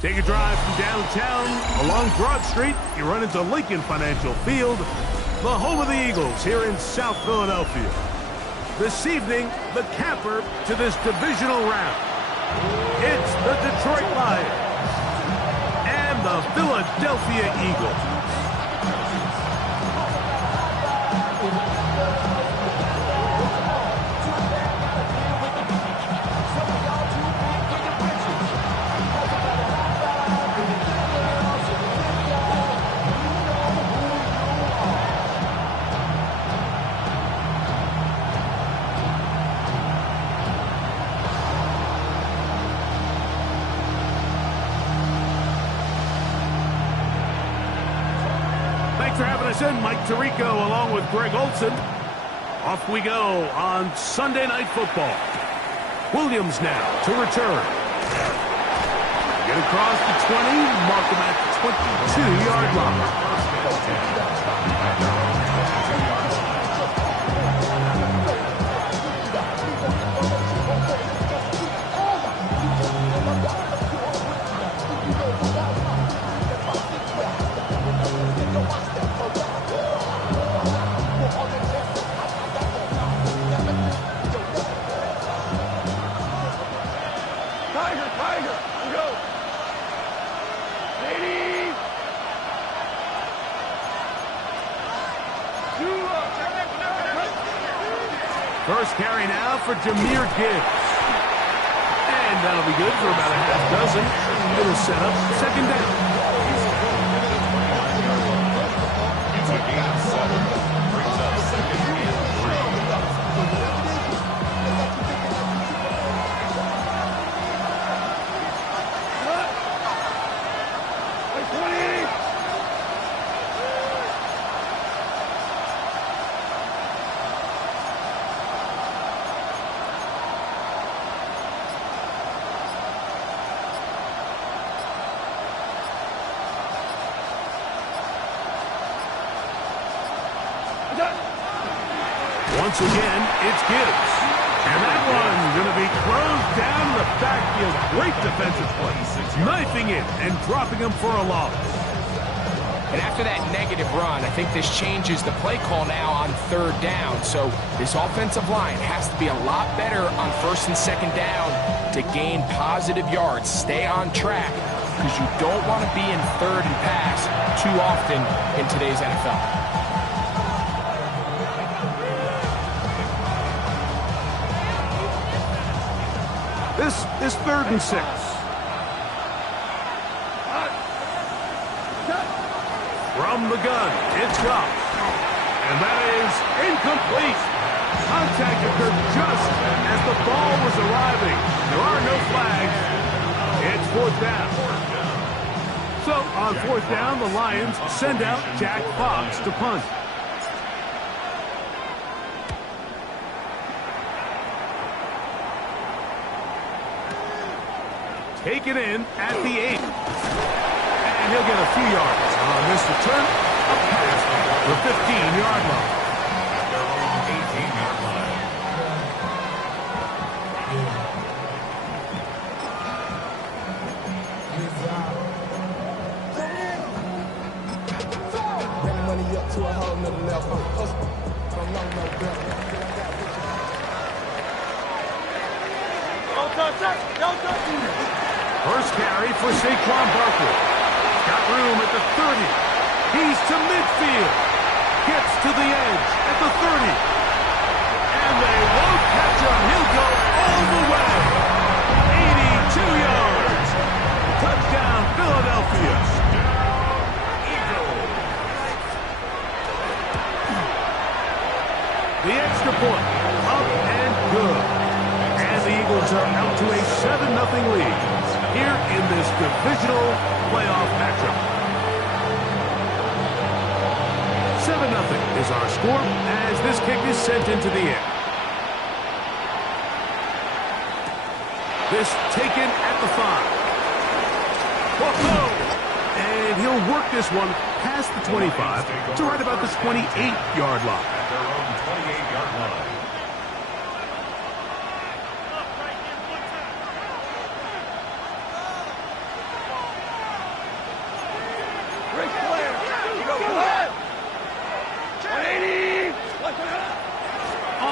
Take a drive from downtown along Broad Street. You run into Lincoln Financial Field, the home of the Eagles here in South Philadelphia. This evening, the capper to this divisional round. It's the Detroit Lions and the Philadelphia Eagles. Thanks for having us in, Mike Tirico, along with Greg Olson. Off we go on Sunday Night Football. Williams now to return. Get across the 20, mark him at the 22-yard line. First carry now for Jahmyr Gibbs. And that'll be good for about a half dozen. Little setup, second down. Once again, it's Gibbs. And that one going to be closed down the backfield. Great defensive play. Knifing it and dropping him for a loss. And after that negative run, I think this changes the play call now on third down. So this offensive line has to be a lot better on first and second down to gain positive yards. Stay on track because you don't want to be in third and pass too often in today's NFL. This is 3rd and 6. From the gun, it's Goff. And that is incomplete. Contact occurred just as the ball was arriving. There are no flags. It's 4th down. So on 4th down, the Lions send out Jack Fox to punt. Take it in at the 8. And he'll get a few yards on this return. A pass for 15-yard line. At their own 18-yard line. Bring money up to a whole nother level. Don't touch. First carry for Saquon Barkley. Got room at the 30. He's to midfield. Gets to the edge at the 30. And they won't catch him. He'll go all the way. 82 yards. Touchdown, Philadelphia. The extra point. Up and good. And the Eagles are out to a 7-0 lead here in this divisional playoff matchup. 7-0 is our score as this kick is sent into the air. This taken at the 5. Whoa! And he'll work this one past the 25 to right about the 28-yard line. At their own 28-yard line.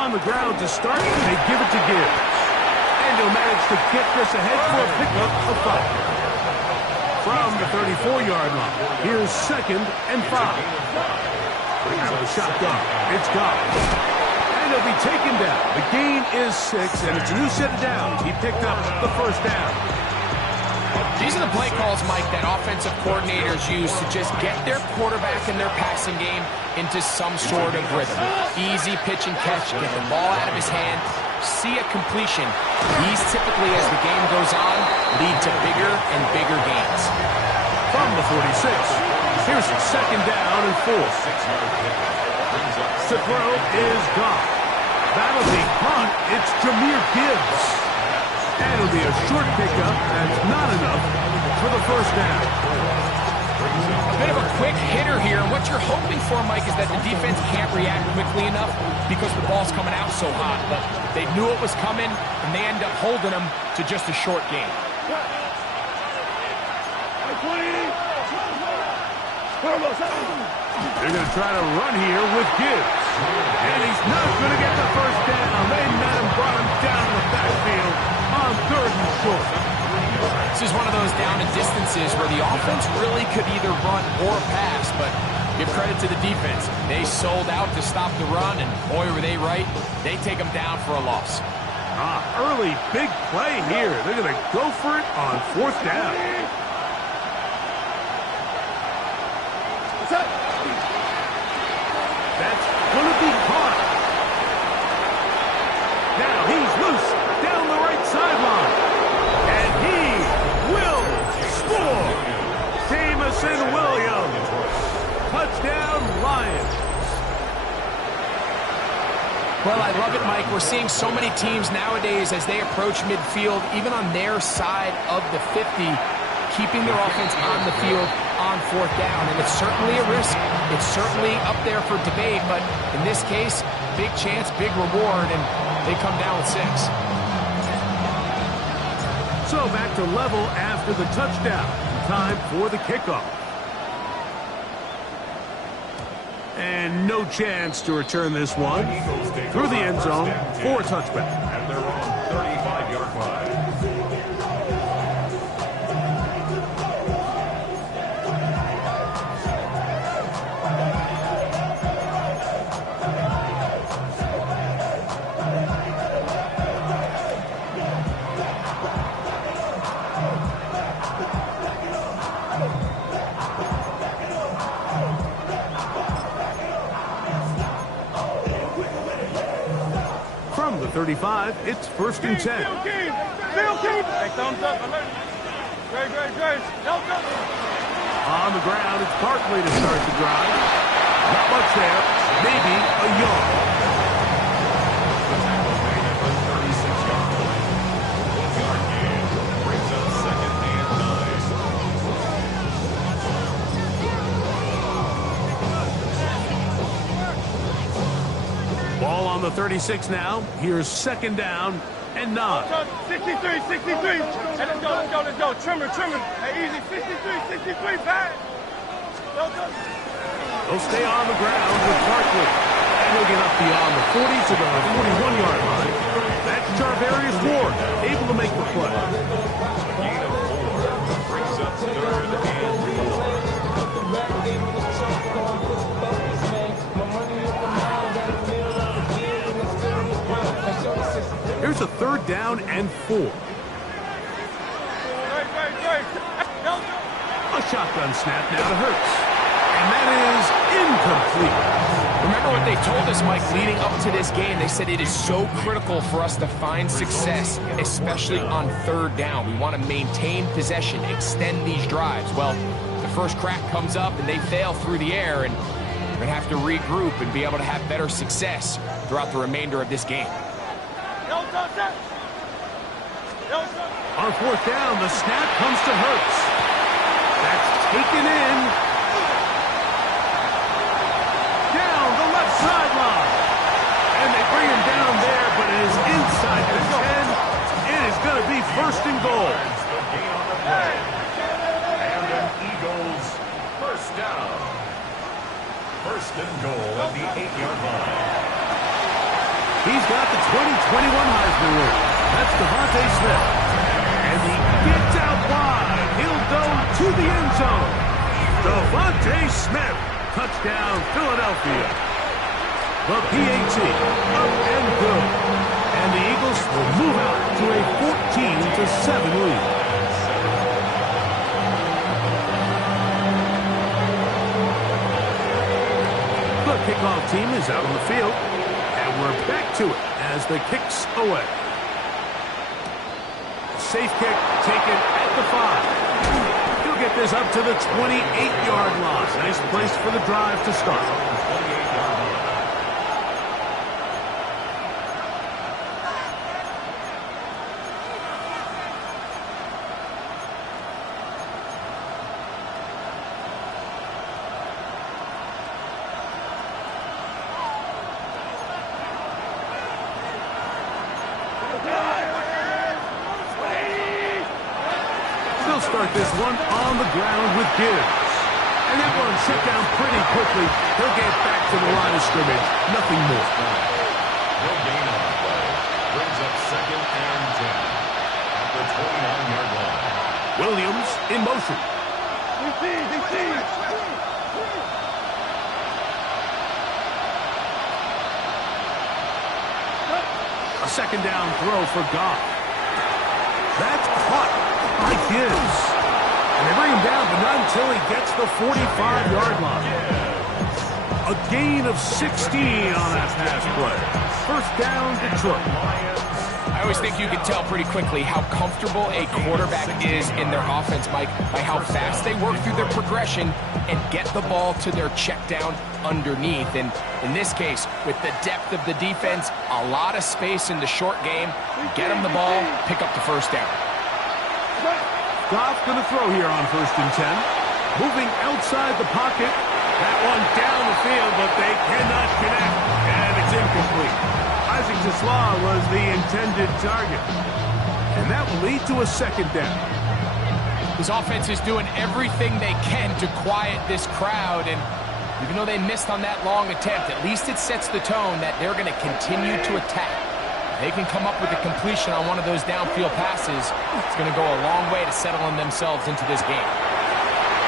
On the ground to start, they give it to Gibbs. And he'll manage to get this ahead for a pickup of 5. From the 34-yard line, here's 2nd and 5. Out of the shotgun, it's gone. And he'll be taken down. The gain is 6, and it's a new set of downs. He picked up the first down. These are the play calls, Mike, that offensive coordinators use to just get their quarterback and their passing game into some sort of rhythm. Easy pitch and catch, get the ball out of his hand, see a completion. These typically, as the game goes on, lead to bigger and bigger gains. From the 46, here's 2nd down and 4. To throw is gone. That'll be caught. It's Jahmyr Gibbs. And it'll be a short pickup. That's not enough for the first down. A bit of a quick hitter here. And what you're hoping for, Mike, is that the defense can't react quickly enough because the ball's coming out so hot. But they knew it was coming, and they end up holding them to just a short gain. They're going to try to run here with Gibbs. And he's not going to get the first down. They met him, brought him down in the backfield on 3rd and short. This is one of those down and distances where the offense really could either run or pass, but give credit to the defense. They sold out to stop the run, and boy, were they right. They take them down for a loss. Early big play here. They're going to go for it on 4th down. That's going to be caught. Now he's loose down the right sideline. And he will score. Jamison Williams. Touchdown, Lions. Well, I love it, Mike. We're seeing so many teams nowadays as they approach midfield, even on their side of the 50, keeping their offense on the field on 4th down. And it's certainly a risk. It's certainly up there for debate, but in this case, big chance, big reward, and they come down with 6. So back to level after the touchdown. Time for the kickoff. And no chance to return this one through the end zone for a touchback. At their own 35-yard line. From the 35, it's 1st and 10. Hey, thumbs up. Great. On the ground, it's Barkley to start the drive. Not much there. Maybe a yard. The tackle made at the 36-yard line. 1-yard gain brings up 2nd and 9. Ball on the 36 now. Here's 2nd down and 9. 63. Hey, let's go. Trimmer. Hey, easy. 63, back. Go. They'll stay on the ground with Barkley. And he'll get up beyond the 40 to the 41-yard line. That's Charvarius Ward, able to make the play. Gain of 4 brings up 3rd and 4. Here's a 3rd down and 4. Great. A shotgun snap now to Hurts. And that is incomplete. Remember what they told us, Mike, leading up to this game. They said it is so critical for us to find success, especially on 3rd down. We want to maintain possession, extend these drives. Well, the first crack comes up and they fail through the air, and we're going to have to regroup and be able to have better success throughout the remainder of this game. On 4th down, the snap comes to Hurts. That's taken in. Down the left sideline. And they bring him down there, but it is inside the 10. It is going to be 1st and goal. The gain on the play. And an Eagles 1st down. 1st and goal at the 8-yard line. He's got the 2021 Heisman winner. That's Devontae Smith. And he gets out wide. He'll go to the end zone. Devontae Smith. Touchdown, Philadelphia. The PAT up and good. And the Eagles will move out to a 14-7 lead. The kickoff team is out on the field. And we're back to it as the kick's away. Safe kick taken at the 5. He'll get this up to the 28-yard line. Nice place for the drive to start. Start this one on the ground with Gibbs. And that one shut down pretty quickly. He'll get back to the line of scrimmage. Nothing more. No gain on the play. Brings up 2nd and 10 at the 29-yard line. Williams in motion. A 2nd down throw for Goff. That's caught by Gibbs. And they bring him down, but not until he gets the 45-yard line. A gain of 16 on that pass play. 1st down, Detroit. I always think you can tell pretty quickly how comfortable a quarterback is in their offense, Mike, by how fast they work through their progression and get the ball to their check down underneath. And in this case, with the depth of the defense, a lot of space in the short game, get them the ball, pick up the 1st down. Goff going to throw here on 1st and 10. Moving outside the pocket. That one down the field, but they cannot connect. And it's incomplete. Isaac Tesla was the intended target. And that will lead to a 2nd down. This offense is doing everything they can to quiet this crowd. And even though they missed on that long attempt, at least it sets the tone that they're going to continue to attack. They can come up with a completion on one of those downfield passes. It's going to go a long way to settling themselves into this game.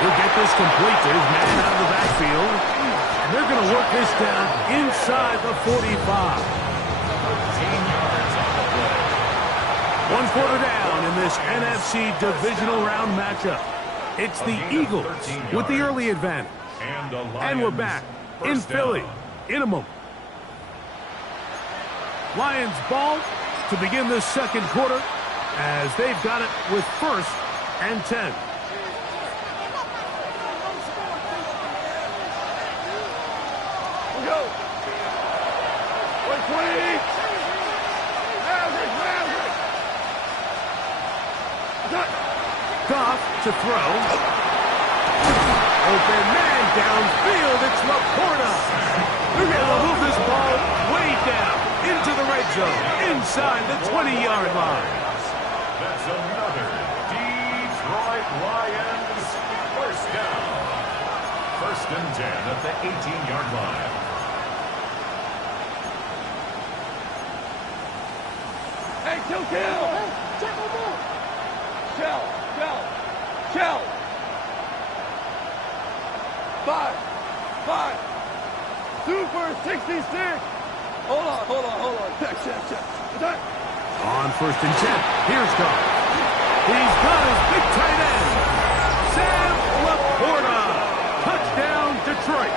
He'll get this complete to his man out of the backfield. And they're going to work this down inside the 45. 13 yards on the play. 1 quarter down in this NFC divisional round matchup. It's the Eagles with the early advantage. And we're back in Philly in a moment. Lions ball to begin this 2nd quarter as they've got it with 1st and 10. Go. 120. Goff to throw. Open man downfield. It's Laporta. They're going to move this ball way down into the red zone, inside the 20-yard line. That's another Detroit Lions 1st down. 1st and 10 at the 18-yard line. Hey, kill. Shell. 5. Super 66. Hold on. Check. On 1st and 10, here's Goff. He's got his big tight end, Sam Laporta. Touchdown, Detroit.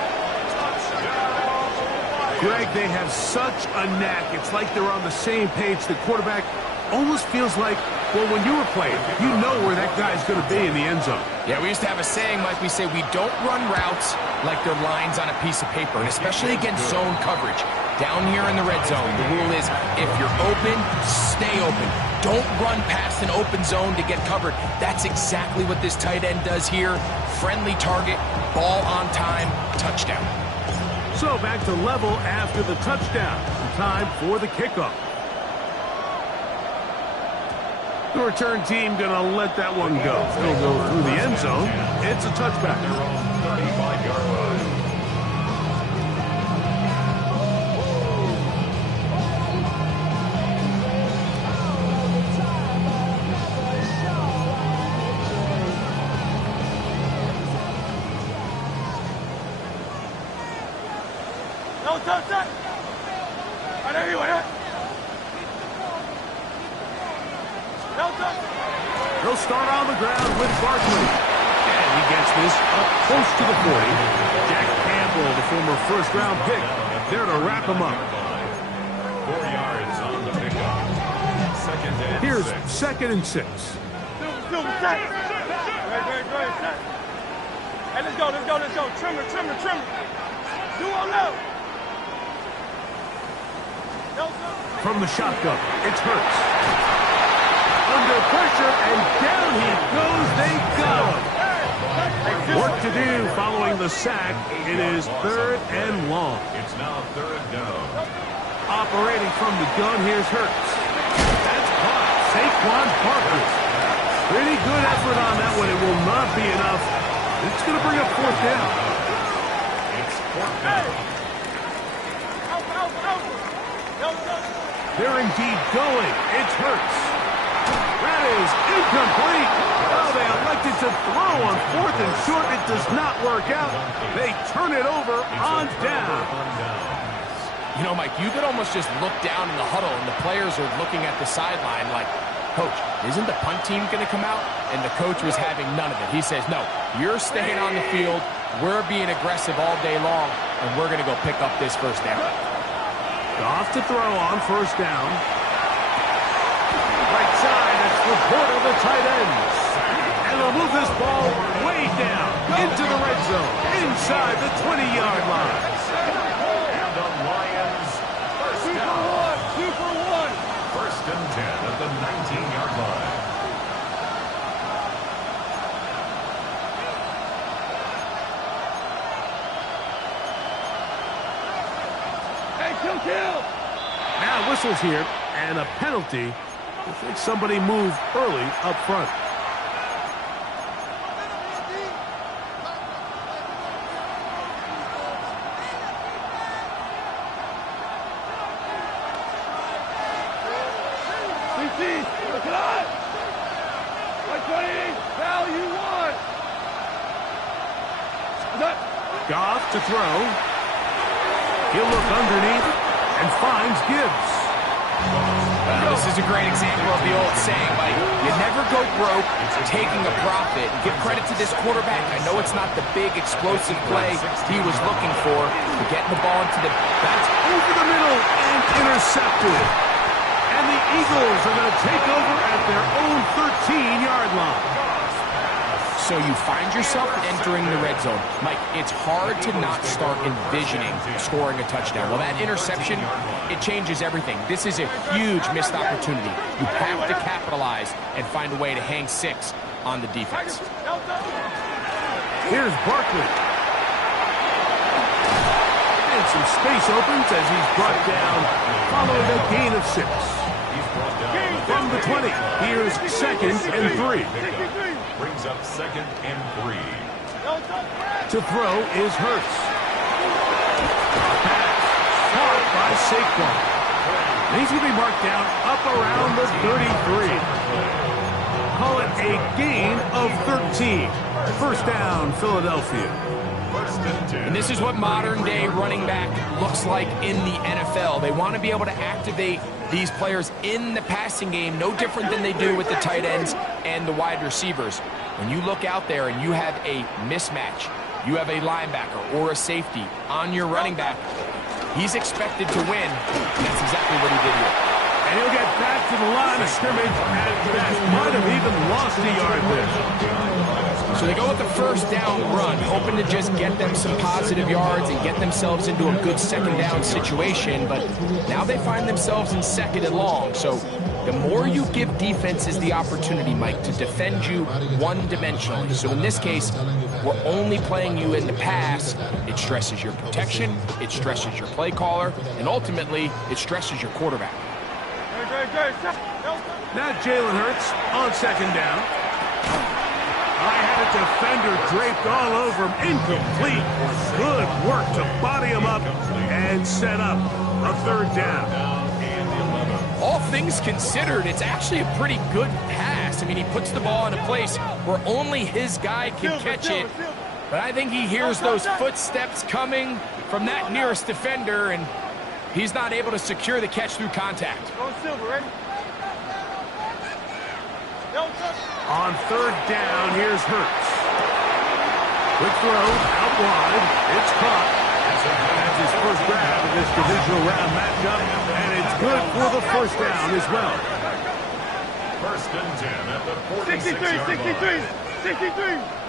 Greg, they have such a knack. It's like they're on the same page. The quarterback almost feels like, well, when you were playing, you know where that guy's going to be in the end zone. Yeah, we used to have a saying, Mike, we say we don't run routes like they're lines on a piece of paper, and especially against zone coverage. Down here in the red zone, the rule is if you're open, stay open. Don't run past an open zone to get covered. That's exactly what this tight end does here. Friendly target, ball on time, touchdown. So back to level after the touchdown. Time for the kickoff. The return team going to let that one go. It'll go through the end zone. It's a touchback. Their own 35-yard line. Don't touch that. All right, there you went. Don't touch it. He'll start on the ground with Barkley. And he gets this up close to the 40. Jack Campbell, the former first-round pick, there to wrap him up. 4 yards on the pickup. Second and Here's 6. 2nd and 6. Silver, set. Great, set. Hey, let's go. Trimmer. Do on low. From the shotgun, it's Hurts. Under pressure, and down he goes. They got him. Work to do following the sack. It is 3rd and long. It's now 3rd down. Operating from the gun, here's Hurts. That's caught. Saquon Barkley. Pretty good effort on that one. It will not be enough. It's going to bring up 4th down. It's 4th down. They're indeed going. It's Hurts. That is incomplete. Oh, they elected to throw on 4th and short. It does not work out. They turn it over on down. You know, Mike, you could almost just look down in the huddle, and the players are looking at the sideline like, Coach, isn't the punt team going to come out? And the coach was having none of it. He says, no, you're staying on the field. We're being aggressive all day long, and we're going to go pick up this 1st down. Off to throw on 1st down. Right side, it's Laporta, the tight ends. And they'll move this ball way down into the red zone, inside the 20-yard line. And the Lions, 1st down. 2 for 1. 1st and 10 at the 19-yard line. Hey, kill. Now whistles here, and a penalty. I think somebody moved early up front. Look it up. 120. Val, you won. Goff to throw. He'll look underneath and finds Gibbs. Well, this is a great example of the old saying, Mike. You never go broke taking a profit. Give credit to this quarterback. I know it's not the big explosive play he was looking for, but getting the ball into the... That's over the middle and intercepted. And the Eagles are going to take over at their own 13-yard line. So you find yourself entering the red zone. Mike, it's hard to not start envisioning scoring a touchdown. Well, that interception, it changes everything. This is a huge missed opportunity. You have to capitalize and find a way to hang 6 on the defense. Here's Barkley. And some space opens as he's brought down following a gain of 6. From the 20, here's 2nd and 3. Brings up 2nd and 3. To throw is Hurts. Pass caught by Saquon. And he's going to be marked down up around the 33. Call it a gain of 13. 1st down, Philadelphia. 1st and 10. And this is what modern-day running back looks like in the NFL. They want to be able to activate these players in the passing game, no different than they do with the tight ends and the wide receivers. When you look out there and you have a mismatch, you have a linebacker or a safety on your running back, he's expected to win. That's exactly what he did here. And he'll get back to the line of scrimmage and might have even lost a yard there. So they go with the 1st down run, hoping to just get them some positive yards and get themselves into a good 2nd down situation, but now they find themselves in 2nd and long. So the more you give defenses the opportunity, Mike, to defend you one-dimensionally. So in this case, we're only playing you in the pass. It stresses your protection, it stresses your play caller, and ultimately, it stresses your quarterback. Now Jalen Hurts on 2nd down. I had a defender draped all over him. Incomplete. Good work to body him up and set up a 3rd down. All things considered, it's actually a pretty good pass. I mean, he puts the ball in a place where only his guy can catch it. But I think he hears those footsteps coming from that nearest defender, and he's not able to secure the catch through contact. Going silver, ready? On third down, here's Hurts. Quick throw, out wide. It's caught. That's his first grab in this divisional round matchup, and it's good for the first down as well. First and 10 at the 46-yard 63, 63.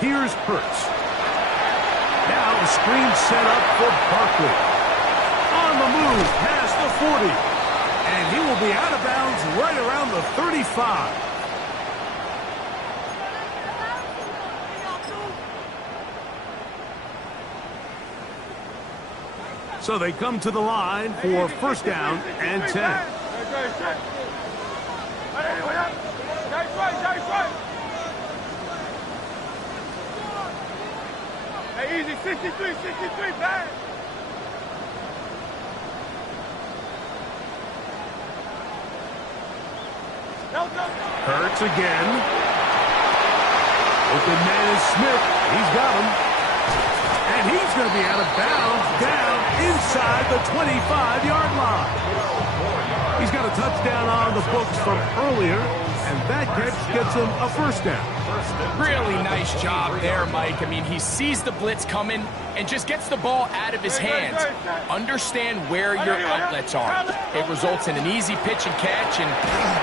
Here's Hurts. Now a screen set up for Barkley. On the move past the 40. And he will be out of bounds right around the 35. So they come to the line for first down and 10. Hey, easy, 63, bang. Hurts again. Open man is Smith. He's got him. And he's going to be out of bounds down inside the 25-yard line. He's got a touchdown on the books from earlier, and that catch gets him a first down. Really nice job there, Mike. I mean, he sees the blitz coming and just gets the ball out of his hands. Understand where your outlets are. It results in an easy pitch and catch and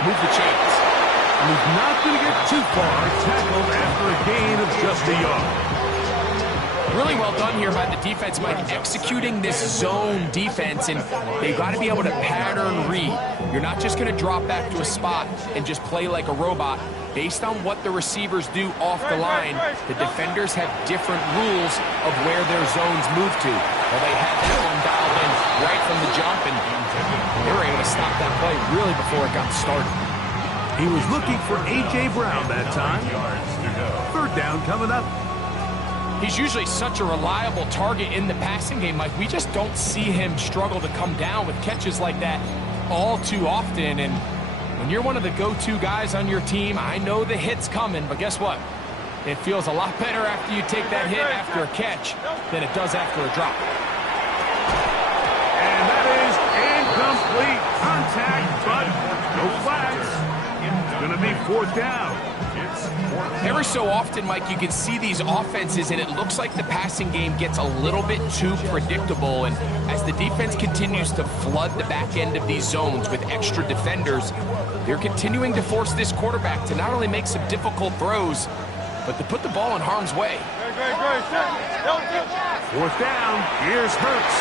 move the chains. And he's not going to get too far tackled after a gain of just a yard. Really well done here by the defense, Mike, executing this zone defense, and they've got to be able to pattern read. You're not just going to drop back to a spot and just play like a robot. Based on what the receivers do off the line, the defenders have different rules of where their zones move to. Well, they had that one dialed in right from the jump, and they were able to stop that play really before it got started. He was looking for A.J. Brown that time. Third down coming up. He's usually such a reliable target in the passing game, Mike. We just don't see him struggle to come down with catches like that all too often. And when you're one of the go-to guys on your team, I know the hit's coming, but guess what? It feels a lot better after you take that hit after a catch than it does after a drop. And that is incomplete contact, but no flags. It's going to be fourth down. Every so often, Mike, you can see these offenses, and it looks like the passing game gets a little bit too predictable. And as the defense continues to flood the back end of these zones with extra defenders, they're continuing to force this quarterback to not only make some difficult throws, but to put the ball in harm's way. Fourth down, here's Hurts.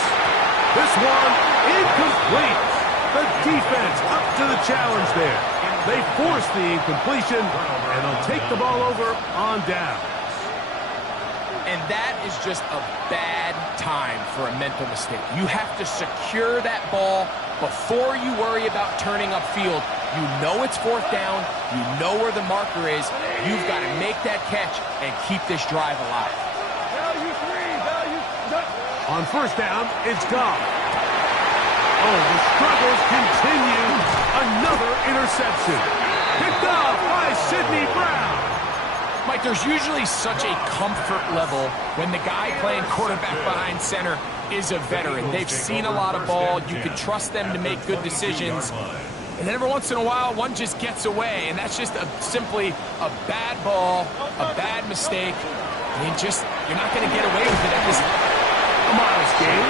This one, incomplete. The defense up to the challenge there. They force the incompletion, and they'll take the ball over on downs. And that is just a bad time for a mental mistake. You have to secure that ball before you worry about turning upfield. You know it's fourth down. You know where the marker is. You've got to make that catch and keep this drive alive. On first down, it's gone. Oh, the struggles continue. Another interception. Picked off by Sidney Brown. Mike, there's usually such a comfort level when the guy playing quarterback behind center is a veteran. They've seen a lot of ball. You can trust them to make good decisions. And then every once in a while, one just gets away, and that's just simply a bad ball, a bad mistake. I mean, you're not going to get away with it at this a modest gain.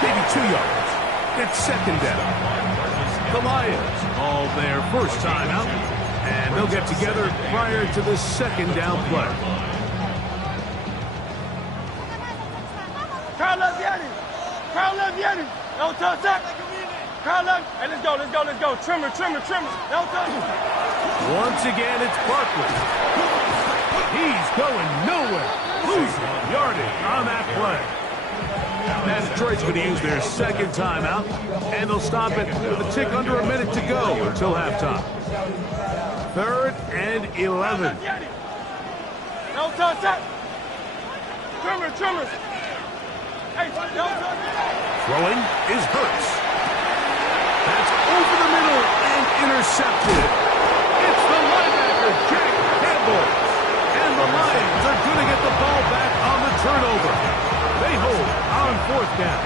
Maybe 2 yards. It's second down. The Lions all their first time out, and they'll get together prior to the second down play. Carl Leviani. No touch that. Carl Leviani. Hey, let's go. Trimmer. No touch. Once again, it's Barkley. He's going nowhere. Losing yardage on that play. Now Detroit's going to use their second timeout, and they'll stop it with a tick under a minute to go until halftime. 3rd and 11. No touch that. Trimmer. Hey, no touch. Throwing is Hurts. That's over the middle and intercepted. It's the linebacker, Jack scores. And the Lions are going to get the ball back on the turnover. They hold on 4th down.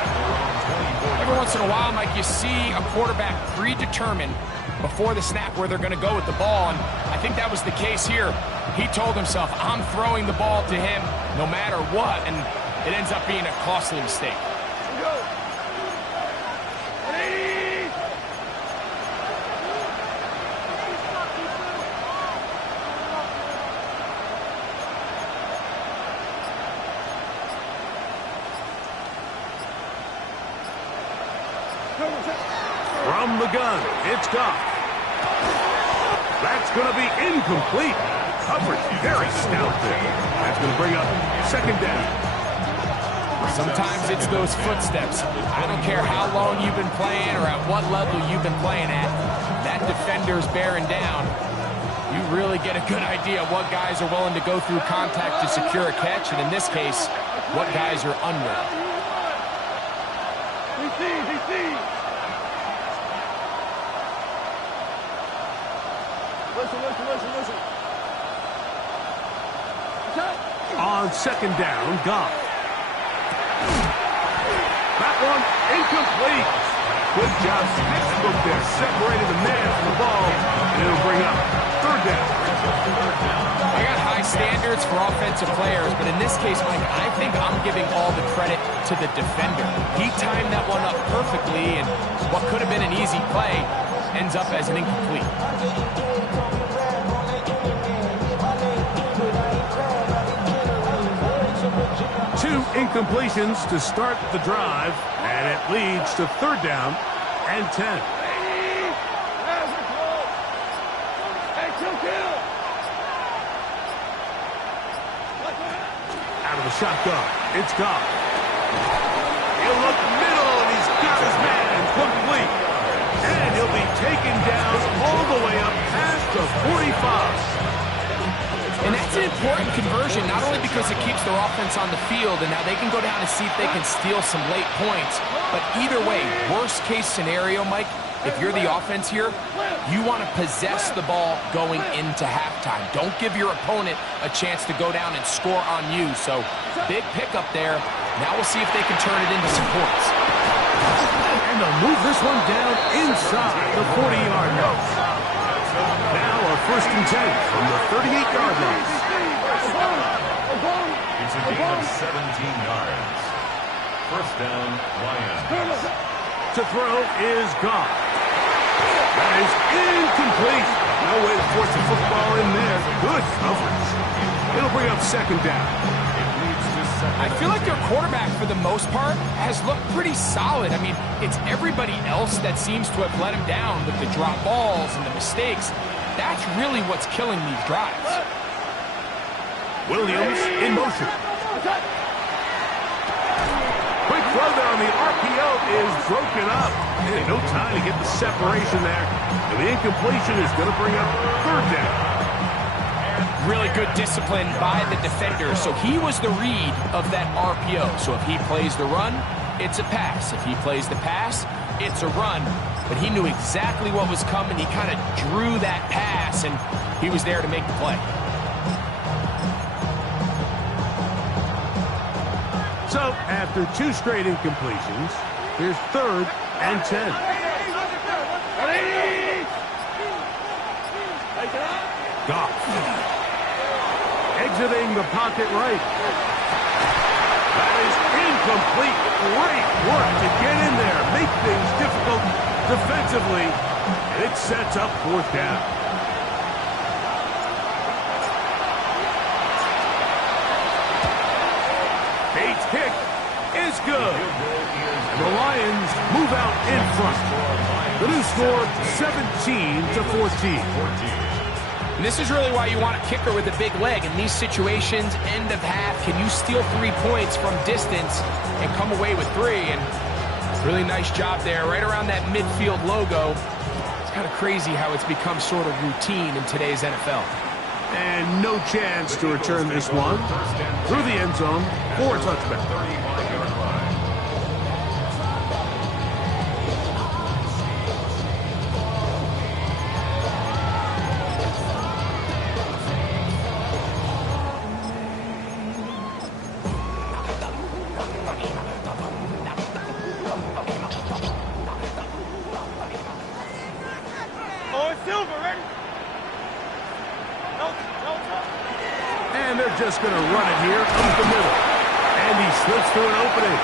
Every once in a while, Mike, you see a quarterback predetermined before the snap where they're going to go with the ball, and I think that was the case here. He told himself, I'm throwing the ball to him no matter what, and it ends up being a costly mistake. From the gun, it's Goff. That's going to be incomplete. Coverage very stout there. That's going to bring up 2nd down. Sometimes it's those footsteps. I don't care how long you've been playing or at what level you've been playing at. That defender's bearing down. You really get a good idea of what guys are willing to go through contact to secure a catch, and in this case, what guys are unwilling. He sees. Listen. On 2nd down, Goff. That one incomplete. Good job, textbook there. Separated the man from the ball, and it'll bring up 3rd down. I got high standards for offensive players, but in this case, Mike, I think I'm giving all the credit to the defender. He timed that one up perfectly, and what could have been an easy play ends up as an incomplete. 2 incompletions to start the drive, and it leads to 3rd down and 10. Out of the shotgun, it's Goff. He'll look middle, and he's got his man complete. And he'll be taken down all the way up past the 45. And that's an important conversion, not only because it keeps their offense on the field, and now they can go down and see if they can steal some late points. But either way, worst case scenario, Mike, if you're the offense here, you want to possess the ball going into halftime. Don't give your opponent a chance to go down and score on you. So big pickup there. Now we'll see if they can turn it into some points. And they'll move this one down inside the 40-yard line. Now a 1st and 10 from the 38-yard line. It's a gain of 17 yards. 1st down, Lions. To throw is Goff. That is incomplete. No way to force the football in there. Good coverage. It'll bring up 2nd down. I feel like their quarterback, for the most part, has looked pretty solid. I mean, it's everybody else that seems to have let him down with the drop balls and the mistakes. That's really what's killing these drives. Williams in motion. Quick throw there on the RPO is broken up. No time to get the separation there. And the incompletion is going to bring up 3rd down. Really good discipline by the defender. So he was the read of that RPO. So if he plays the run, it's a pass. If he plays the pass, it's a run. But he knew exactly what was coming. He kind of drew that pass, and he was there to make the play. So after 2 straight incompletions, here's 3rd and 10. Goff. Exiting the pocket right. That is incomplete. Great work to get in there, make things difficult defensively. And it sets up 4th down. Bates' kick is good. And the Lions move out in front. The new score, 17-14. And this is really why you want a kicker with a big leg. In these situations, end of half, can you steal 3 points from distance and come away with 3? And really nice job there, right around that midfield logo. It's kind of crazy how it's become sort of routine in today's NFL. And no chance to return this one through the end zone for a touchback. 35-yard line. just going to run it here up the middle. And he slips through an opening.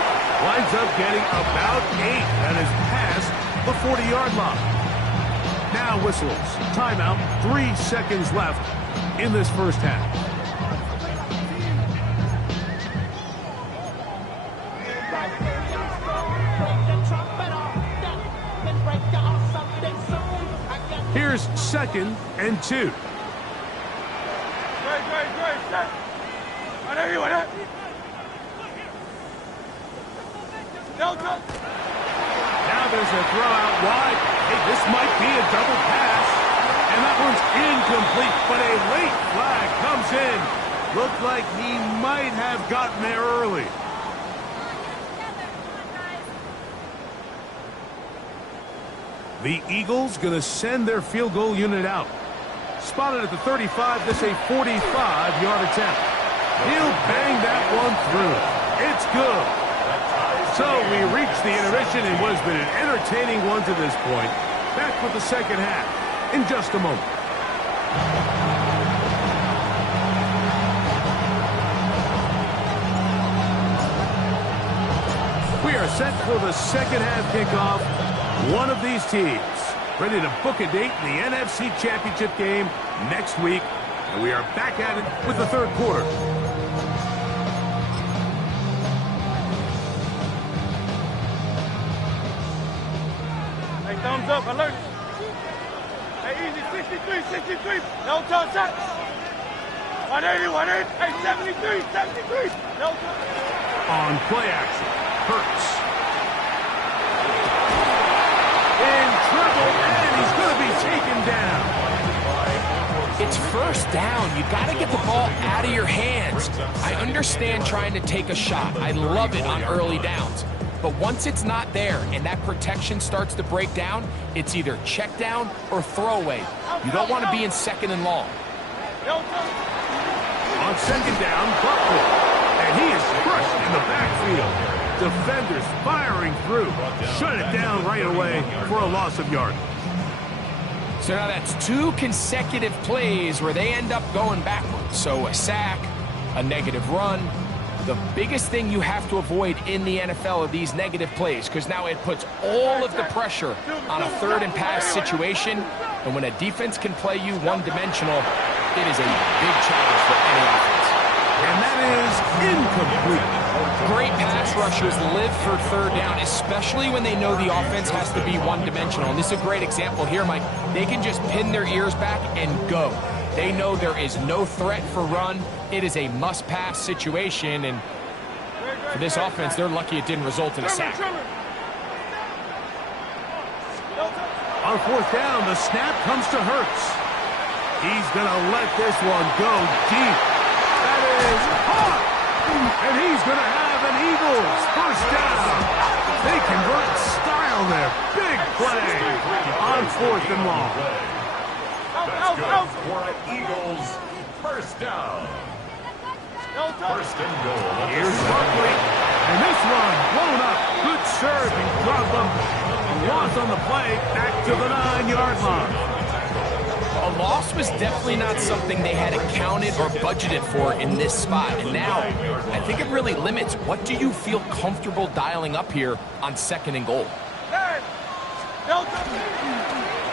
Winds up getting about 8. That is past the 40-yard line. Now whistles. Timeout. 3 seconds left in this first half. Here's 2nd and 2. Great, set. Now there's a throw out wide. Hey, this might be a double pass. And that one's incomplete, but a late flag comes in. Looked like he might have gotten there early. The Eagles going to send their field goal unit out. Spotted at the 35, this a 45-yard attempt. He'll bang that one through. It's good. So we reach the intermission in what has been an entertaining one to this point. Back with the second half in just a moment. We are set for the second half kickoff. One of these teams ready to book a date in the NFC Championship game next week. And we are back at it with the third quarter. Hey, thumbs up, alert. Hey, easy, 63. No touch, set. 180. Hey, 73. No touch. On play action, Hurts. In trouble, and he's going to be taken down. It's first down. You got to get the ball out of your hands. I understand trying to take a shot. I love it on early downs. But once it's not there and that protection starts to break down, it's either check down or throwaway. You don't want to be in 2nd and long. On 2nd down, Butler. And he is crushed in the backfield. Defenders firing through. Shut it down right away for a loss of yardage. So now that's 2 consecutive plays where they end up going backwards. So a sack, a negative run. The biggest thing you have to avoid in the NFL are these negative plays, because now it puts all of the pressure on a 3rd and pass situation. And when a defense can play you one-dimensional, it is a big challenge for any offense. And that is incomplete. Great pass rushers live for 3rd down, especially when they know the offense has to be one-dimensional. And this is a great example here, Mike. They can just pin their ears back and go. They know there is no threat for run. It is a must-pass situation, and for this offense, they're lucky it didn't result in a sack. On 4th down, the snap comes to Hurts. He's going to let this one go deep. That is caught! And he's going to have an Eagles first down. They convert style there. Big play on 4th and long. That's good for an Eagles first down. First and goal. Here's Barkley. And this one blown up. Good serve and drop them. A loss on the play. Back to the 9-yard line. A loss was definitely not something they had accounted or budgeted for in this spot. And now, I think it really limits what do you feel comfortable dialing up here on 2nd and goal.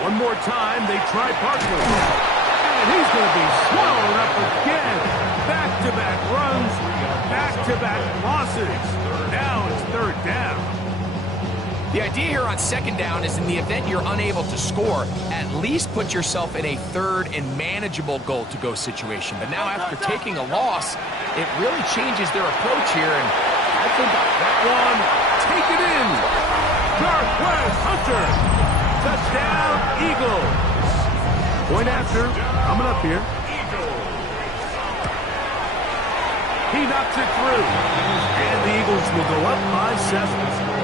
One more time, they try Barkley. And he's going to be swallowed up again. Back-to-back runs, back-to-back losses. Now it's 3rd down. The idea here on 2nd down is in the event you're unable to score, at least put yourself in a 3rd and manageable goal-to-go situation. But now after taking a loss, it really changes their approach here. And I think that one, take it in. Northwest Hunter. Touchdown, Eagles. Point after, coming up here. He knocks it through. And the Eagles will go up by 7.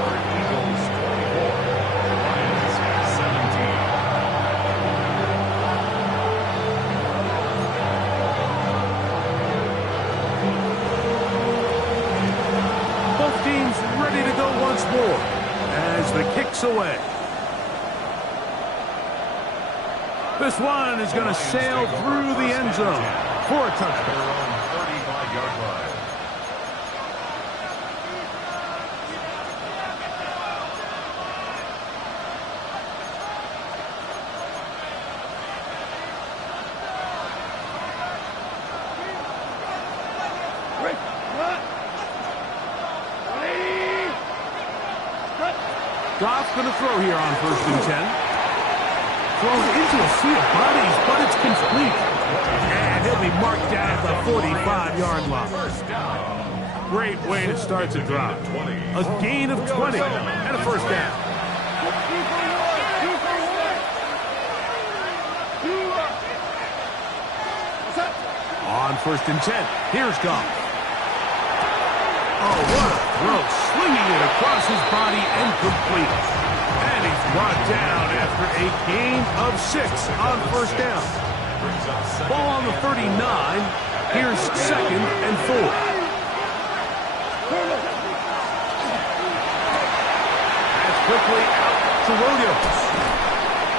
Ready to go once more as the kick's away. This one is going to sail through the end zone for a touchdown. Goff's going to throw here on 1st and 10. Throws into a sea of bodies, but it's complete. And he'll be marked down at the 45-yard line. Great way to start the drive. A gain of 20 and a 1st down. On 1st and 10, here's Goff. Oh, what a throw. Slinging it across his body and complete. And he's brought down after a gain of 6 on 1st down. Ball on the 39. Here's 2nd and 4. That's quickly out to Williams.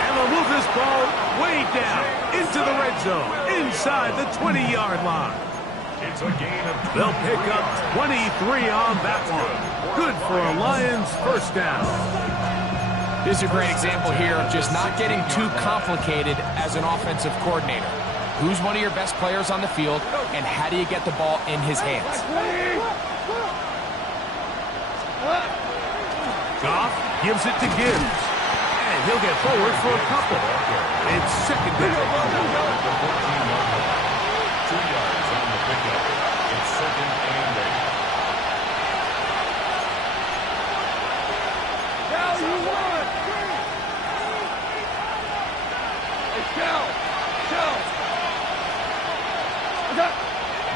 And they'll move this ball way down into the red zone, inside the 20-yard line. It's a gain of 20. They'll pick up 23 on that one. Good for a Lions 1st down. This is a great example here of just not getting too complicated as an offensive coordinator. Who's one of your best players on the field, and how do you get the ball in his hands? Goff gives it to Gibbs. And he'll get forward for a couple. It's 2nd down. 2 yards on the pickup. It's 2nd and 8. Now you won! Hey, Cal!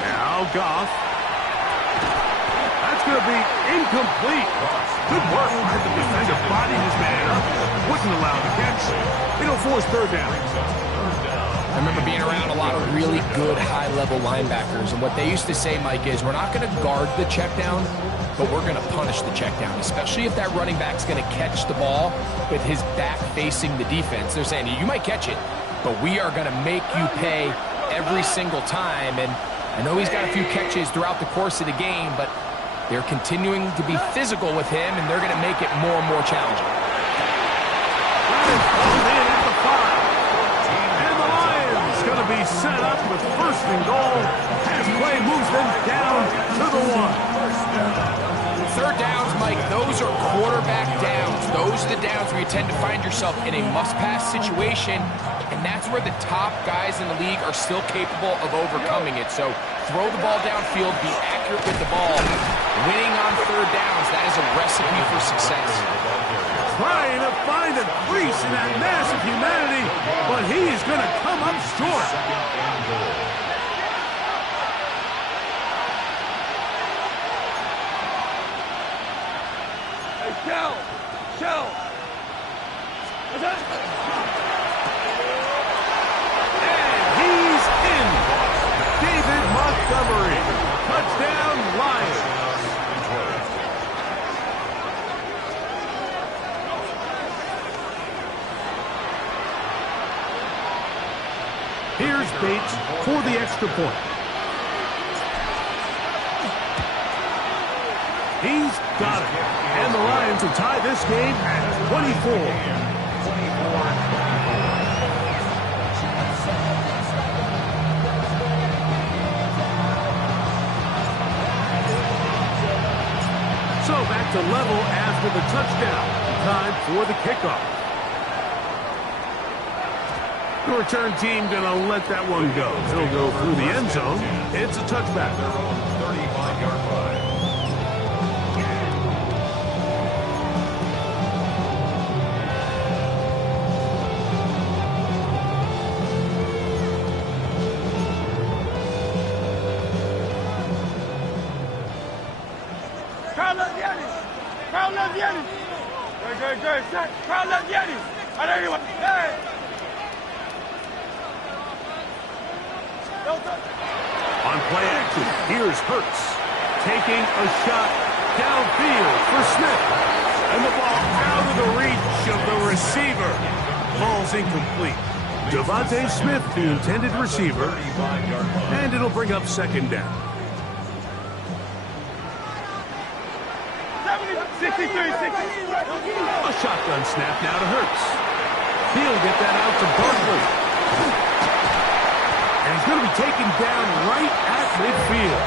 Now Goff. That's going to be incomplete. Good work. The defender bodied his man up. Wouldn't allow the catch. It'll force 3rd down. I remember being around a lot of really good high-level linebackers, and what they used to say, Mike, is we're not going to guard the check down, but we're going to punish the check down, especially if that running back's going to catch the ball with his back facing the defense. They're saying, you might catch it, but we are going to make you pay every single time. And I know he's got a few catches throughout the course of the game, but they're continuing to be physical with him, and they're going to make it more and more challenging. That is pulled in at the 5. And the Lions going to be set up with 1st and goal as play moves them down to the 1. 3rd downs, Mike, those are quarterback downs. Those are the downs where you tend to find yourself in a must-pass situation, and that's where the top guys in the league are still capable of overcoming it. So throw the ball downfield, be accurate with the ball. Winning on 3rd downs, that is a recipe for success. Trying to find a crease in that mass of humanity, but he's going to come up short. Hey, Cal! And he's in. David Montgomery. Touchdown, Lions. Here's Bates for the extra point. He's got it. And the Lions will tie this game at 24. So back to level after the touchdown. Time for the kickoff. The return team going to let that one go. It'll go through the end zone. It's a touchback. 35-yard line. Good. Crowd left Yetis. I know you want. Hey! On play action, here's Hurts taking a shot downfield for Smith. And the ball out of the reach of the receiver. Ball's incomplete. Devontae Smith, the intended receiver, and it'll bring up 2nd down. 63. A shotgun snap now to Hurts. He'll get that out to Barkley. And he's going to be taken down right at midfield.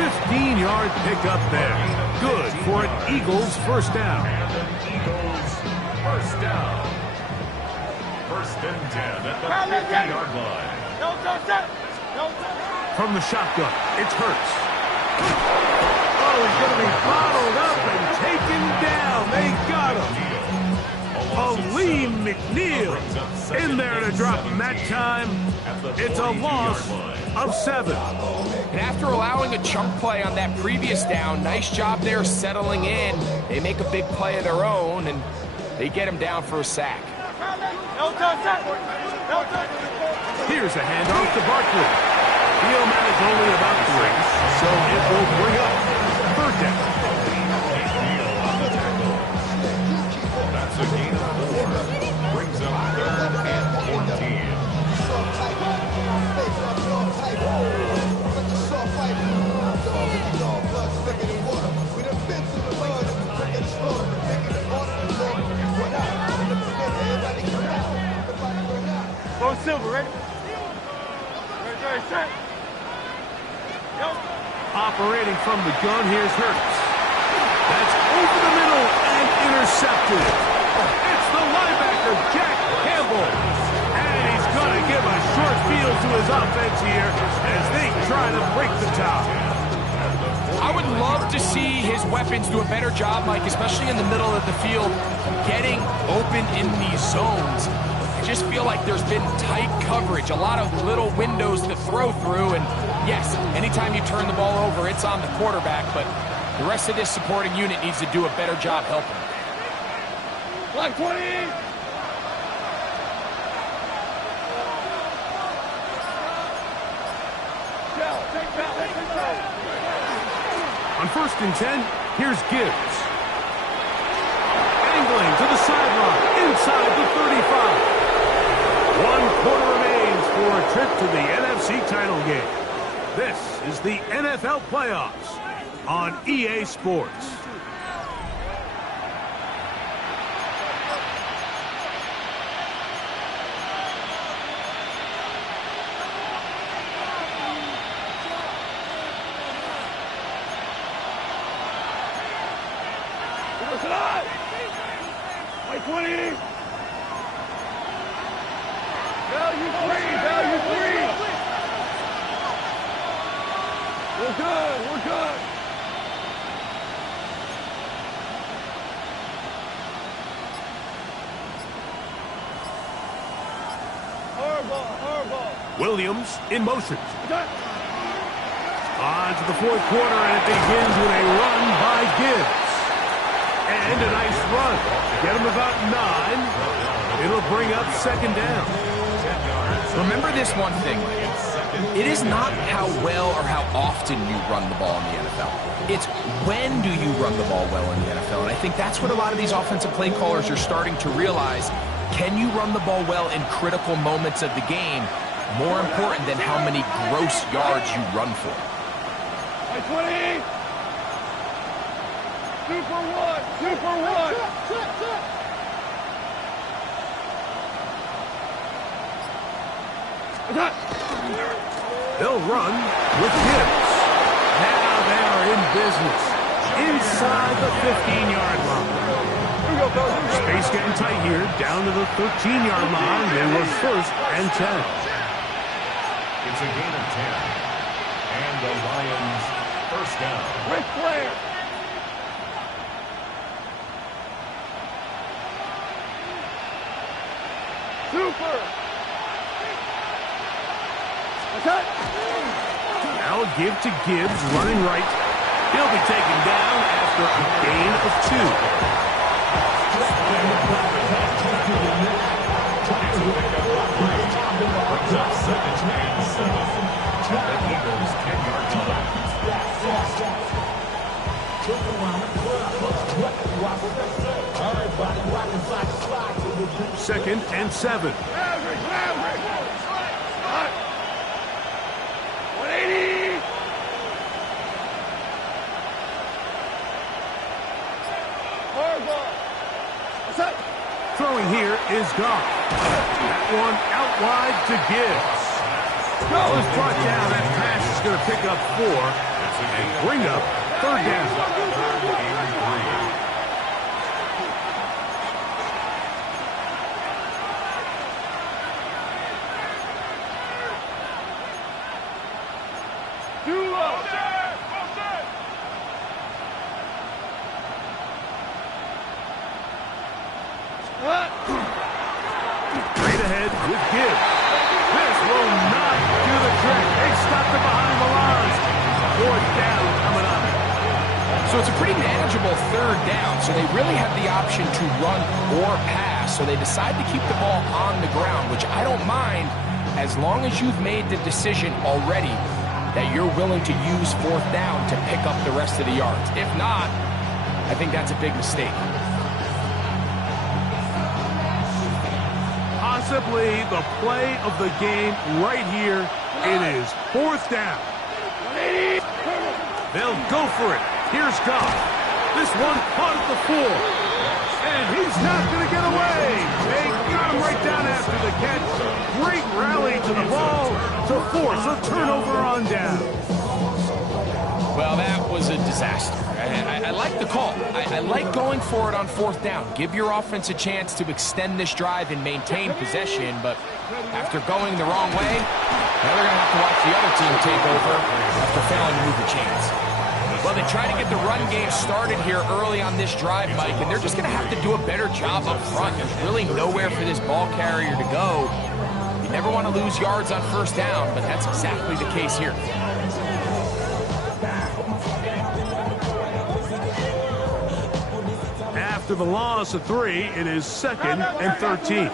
15-yard pickup there. Good for an Eagles first down. And an Eagles first down. First and 10 at the 50-yard line. No touch. No touch. From the shotgun, it's Hurts. Oh, he's going to be bottled up and taken down. They got him. Lee McNeil in there to drop him that time. It's a loss of 7. And after allowing a chunk play on that previous down, nice job there settling in. They make a big play of their own, and they get him down for a sack. No touch. No touch. Here's a handoff to Barkley. Field man is only about 3, so it will bring up 3rd down. That's a gain of 4. Brings up 3rd and 14. Go Silver, ready? Ready, set. Go. Operating from the gun, here's Hurts. That's over the middle and intercepted. It's the linebacker, Jack Campbell. And he's going to give a short field to his offense here as they try to break the tie. I would love to see his weapons do a better job, Mike, especially in the middle of the field, getting open in these zones. I just feel like there's been tight coverage, a lot of little windows to throw through, and yes, anytime you turn the ball over, it's on the quarterback, but the rest of this supporting unit needs to do a better job helping. Black 20. On 1st and 10, here's Gibbs. Angling to the sideline, inside the 35. 1 quarter remains for a trip to the NFC title game. This is the NFL playoffs on EA Sports. White 20. Value 3. Value 3. We're good. We're good. Hardball. Williams in motion. On to the 4th quarter, and it begins with a run by Gibbs. And a nice run. Get him about 9. It'll bring up 2nd down. Remember this one thing. It is not how well or how often you run the ball in the NFL. It's when do you run the ball well in the NFL. And I think that's what a lot of these offensive play callers are starting to realize. Can you run the ball well in critical moments of the game? More important than how many gross yards you run for. 20. 2 for 1. 2 for 1. They'll run with Gibbs. Now they're in business. Inside the 15-yard line. Space getting tight here. Down to the 13-yard line. They were 1st and 10. It's a gain of 10. And the Lions first down. Ric Flair. Super. Now a give to Gibbs, running right. He'll be taken down after a gain of 2. 2nd and 7. 180. Throwing here is Goff. That one out wide to Gibbs. Was brought down. That pass is going to pick up 4 and bring up 3rd down. So it's a pretty manageable third down, so they really have the option to run or pass. So they decide to keep the ball on the ground, which I don't mind as long as you've made the decision already that you're willing to use fourth down to pick up the rest of the yards. If not, I think that's a big mistake. Possibly the play of the game right here. It is fourth down. They'll go for it. Here's Goff. This one caught at the 4. And he's not going to get away. They got him right down after the catch. Great rally to the ball to force a turnover on down. Well, that was a disaster. I like the call. I like going for it on fourth down. Give your offense a chance to extend this drive and maintain possession, but after going the wrong way, now they're going to have to watch the other team take over after failing to move the chains. Well, they try to get the run game started here early on this drive, Mike, and they're just going to have to do a better job up front. There's really nowhere for this ball carrier to go. You never want to lose yards on first down, but that's exactly the case here. After the loss of 3, it is 2nd and 13.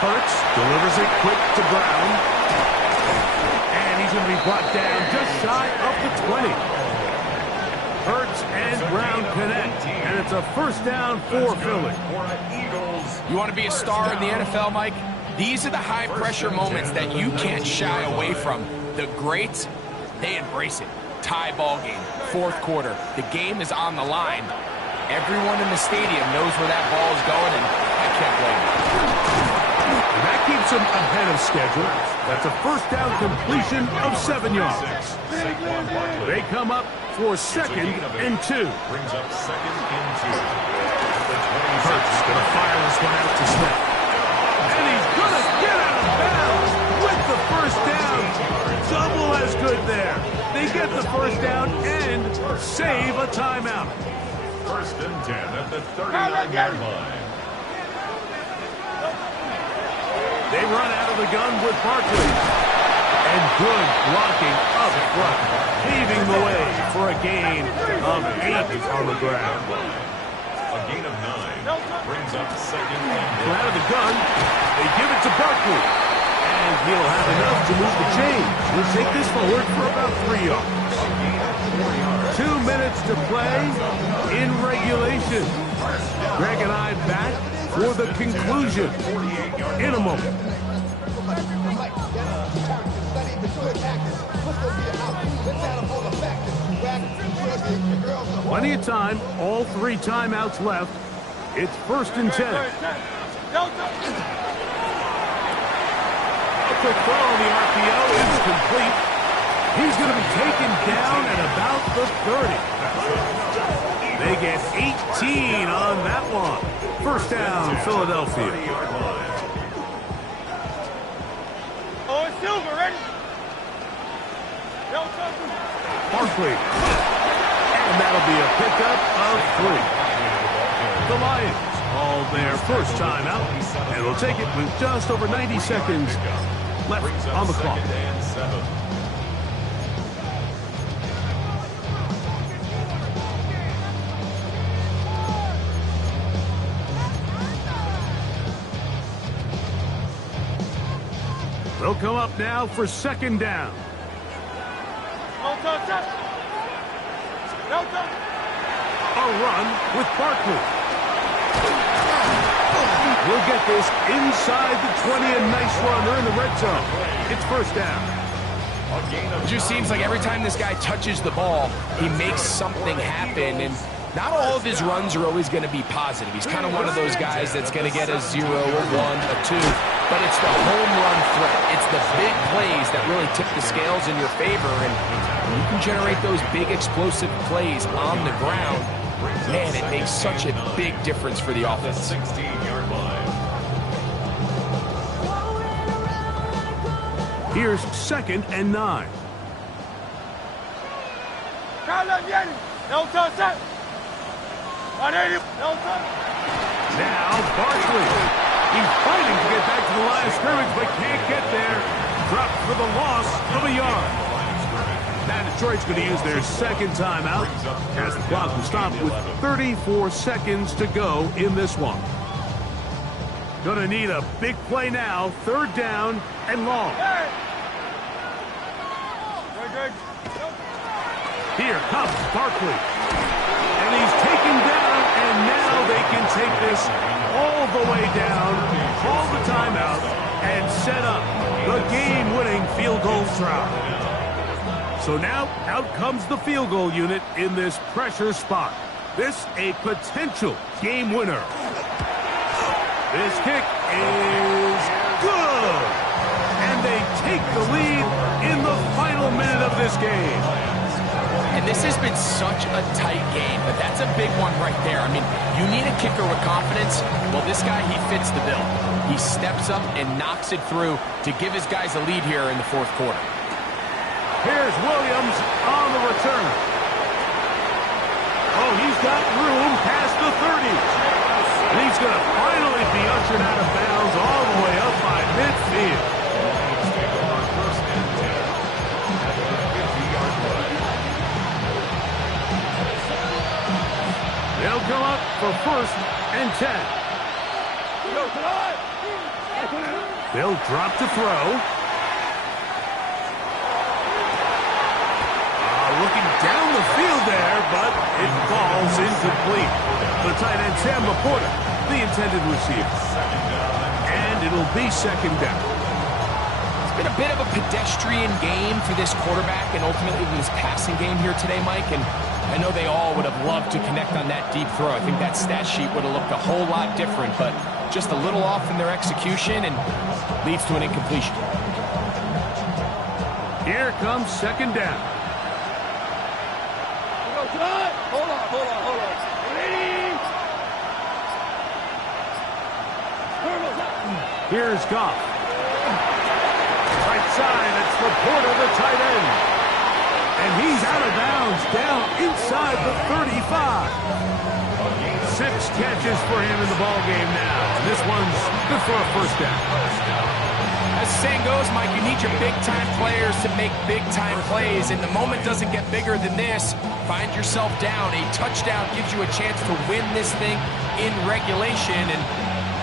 Hurts delivers it quick to Brown. And he's going to be brought down just shy of the 20. Hurts and Brown connect, and it's a first down for Philly. You want to be a star in the NFL, Mike? These are the high-pressure moments that you can't shy away from. The greats, they embrace it. Tie ball game, fourth quarter. The game is on the line. Everyone in the stadium knows where that ball is going, and I can't blame them. And that keeps them ahead of schedule. That's a first down completion of 7 yards. They come up for 2nd and 2. Brings up 2nd and 2. Hurts going to fire this one out to Smith. And he's going to get out of bounds with the first down. Double as good there. They get the first down and save a timeout. 1st and 10 at the 39-yard line. They run out of the gun with Barkley. And good blocking up front, paving the way for a gain of 8 on the ground. A gain of 9 brings up 2nd and 1. Out of the gun, they give it to Barkley. And he'll have enough to move the chains. He'll take this forward for about 3 yards. 2 minutes to play in regulation. Greg and I back for the conclusion in a moment. Plenty of time, all 3 timeouts left. It's 1st and 10. A quick throw on the RPO is complete. He's going to be taken down at about the 30. They get 18 on that one. First down, Philadelphia. Oh, it's Silver, ready? Barkley. And that'll be a pickup of 3. The Lions call their first timeout, and they'll take it with just over 90 seconds left on the clock. They'll come up now for 2nd down. A run with Barkley. We'll get this inside the 20, a nice run. They're in the red zone. It's first down. It just seems like every time this guy touches the ball, he makes something happen, and not all of his runs are always going to be positive. He's kind of one of those guys that's going to get a 0, a 1, a 2, but it's the home run threat. It's the big plays that really tip the scales in your favor, and when you can generate those big explosive plays on the ground, man, it makes such a big difference for the offense. 16-yard line. Here's 2nd and 9. Now Barkley. He's fighting to get back to the line of scrimmage, but can't get there. Dropped for the loss of a yard. Now Detroit's going to use their second timeout as the clock will stop with 34 seconds to go in this one. Going to need a big play now, third down and long. Here comes Barkley. And he's taken down, and now they can take this all the way down, call the timeout, and set up the game-winning field goal try. So now out comes the field goal unit in this pressure spot. This a potential game winner. This kick is good. And they take the lead in the final minute of this game. And this has been such a tight game, but that's a big one right there. I mean, you need a kicker with confidence. Well, this guy, he fits the bill. He steps up and knocks it through to give his guys a lead here in the fourth quarter. Here's Williams on the return. Oh, he's got room past the 30. And he's going to finally be ushered out of bounds all the way up by midfield. They'll come up for first and 10. They'll drop to throw. Looking down the field there, but it falls incomplete. The tight end, Sam Laporta, the intended receiver. And it'll be second down. It's been a bit of a pedestrian game for this quarterback and ultimately this passing game here today, Mike. And I know they all would have loved to connect on that deep throw. I think that stat sheet would have looked a whole lot different, but just a little off in their execution and leads to an incompletion. Here comes second down. Hold on. Ready? Here's Goff. Right side, it's Laporta, the tight end. And he's out of bounds, down inside the 35. 6 catches for him in the ball game now. This one's good for a first down. As the saying goes, Mike, you need your big-time players to make big-time plays, and the moment doesn't get bigger than this. Find yourself down. A touchdown gives you a chance to win this thing in regulation, and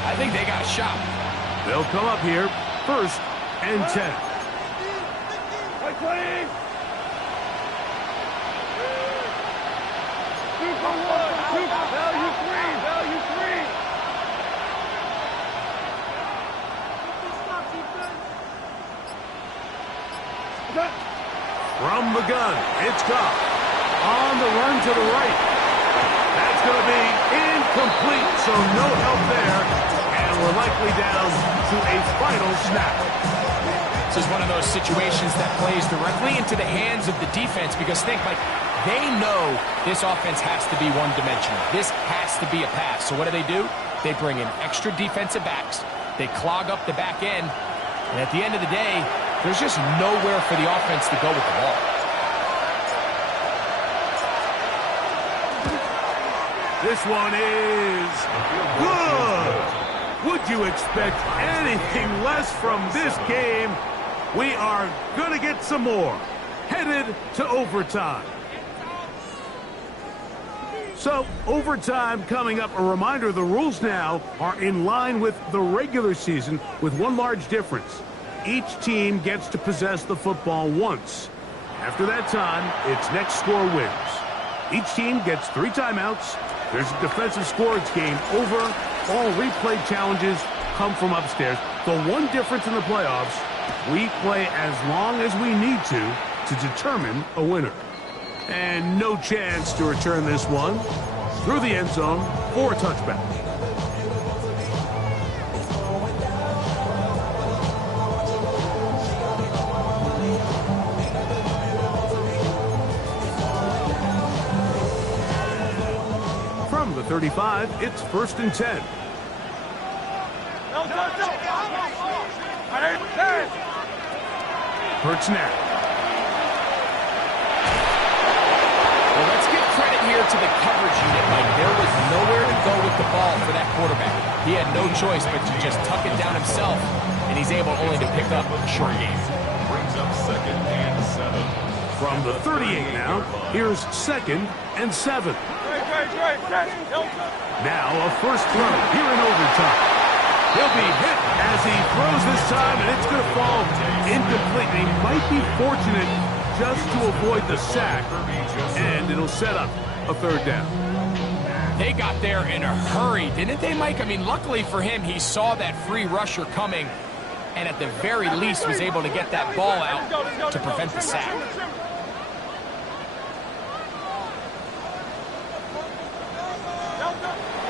I think they got a shot. They'll come up here, first and 10. Value three. From the gun, it's Goff. On the run to the right. That's going to be incomplete, so no help there. And we're likely down to a final snap. This is one of those situations that plays directly into the hands of the defense because think, like, they know this offense has to be one-dimensional. This has to be a pass. So what do? They bring in extra defensive backs. They clog up the back end. And at the end of the day, there's just nowhere for the offense to go with the ball. This one is good. Would you expect anything less from this game? We are going to get some more. Headed to overtime. So, overtime coming up. A reminder, the rules now are in line with the regular season with one large difference. Each team gets to possess the football once. After that time, its next score wins. Each team gets 3 timeouts. There's a defensive score. It's game over. All replay challenges come from upstairs. The one difference in the playoffs, we play as long as we need to determine a winner. And no chance to return this one through the end zone for a touchback. From the 35, it's first and 10. Hurts now. Well, let's give credit here to the coverage unit, Mike. There was nowhere to go with the ball for that quarterback. He had no choice but to just tuck it down himself, and he's able only to pick up a short game. Brings up second and 7. From the 38 now, here's 2nd and 7. Now a first throw here in overtime. He'll be hit as he throws this time, and it's going to fall incomplete. He might be fortunate just to avoid the sack, and it'll set up a 3rd down. They got there in a hurry, didn't they, Mike? I mean, luckily for him, he saw that free rusher coming, and at the very least was able to get that ball out to prevent the sack.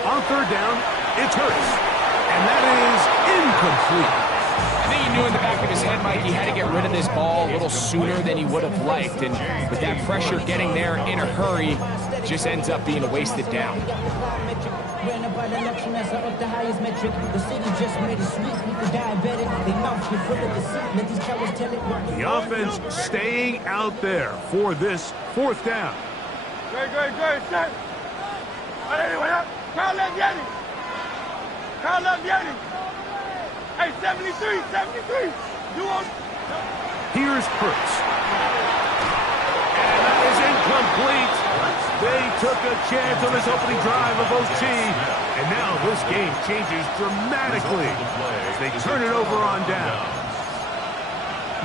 On 3rd down, it's Hurts, and that is incomplete. I think he knew in the back of his head, Mike, he had to get rid of this ball a little sooner than he would have liked, and with that pressure getting there in a hurry, just ends up being a wasted down. The offense staying out there for this 4th down. Great, set. Crowd left Yeti. Crowd left Yeti. Hey, 73. You on? Here's Hurts. And that is incomplete. They took a chance on this opening drive of OT. And now this game changes dramatically as they turn it over on down.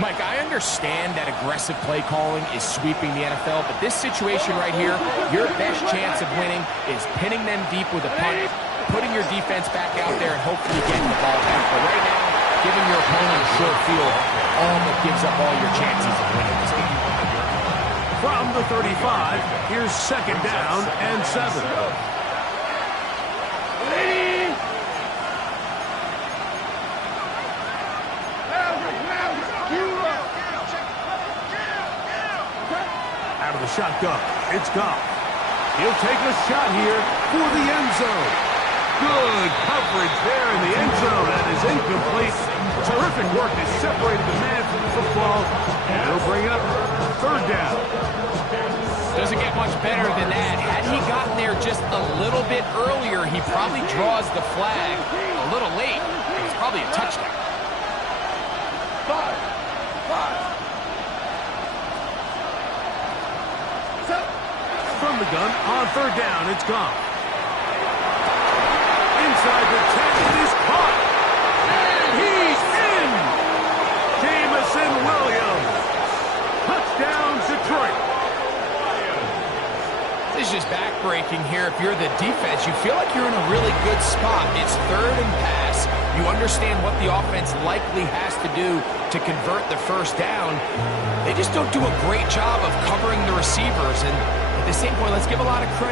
Mike, I understand that aggressive play calling is sweeping the NFL, but this situation right here, your best chance of winning is pinning them deep with a punt, putting your defense back out there, and hopefully getting the ball back. But right now, giving your opponent a short field all but gives up all your chances of winning this game. From the 35, here's 2nd down and 7. Out of the shotgun, it's Goff. He'll take a shot here for the end zone. Good coverage there in the end zone. That is incomplete. Terrific work to separate the man from the football. And he'll bring it up 3rd down. Doesn't get much better than that. Had he gotten there just a little bit earlier, he probably draws the flag a little late. It's probably a touchdown. Five. From the gun, on 3rd down, it's Goff. Inside the 10, it is caught. And he's in! Jameson Williams. Touchdown, Detroit. This is just backbreaking here. If you're the defense, you feel like you're in a really good spot. It's 3rd and pass. You understand what the offense likely has to do to convert the 1st down. They just don't do a great job of covering the receivers. And at the same point, let's give a lot of credit.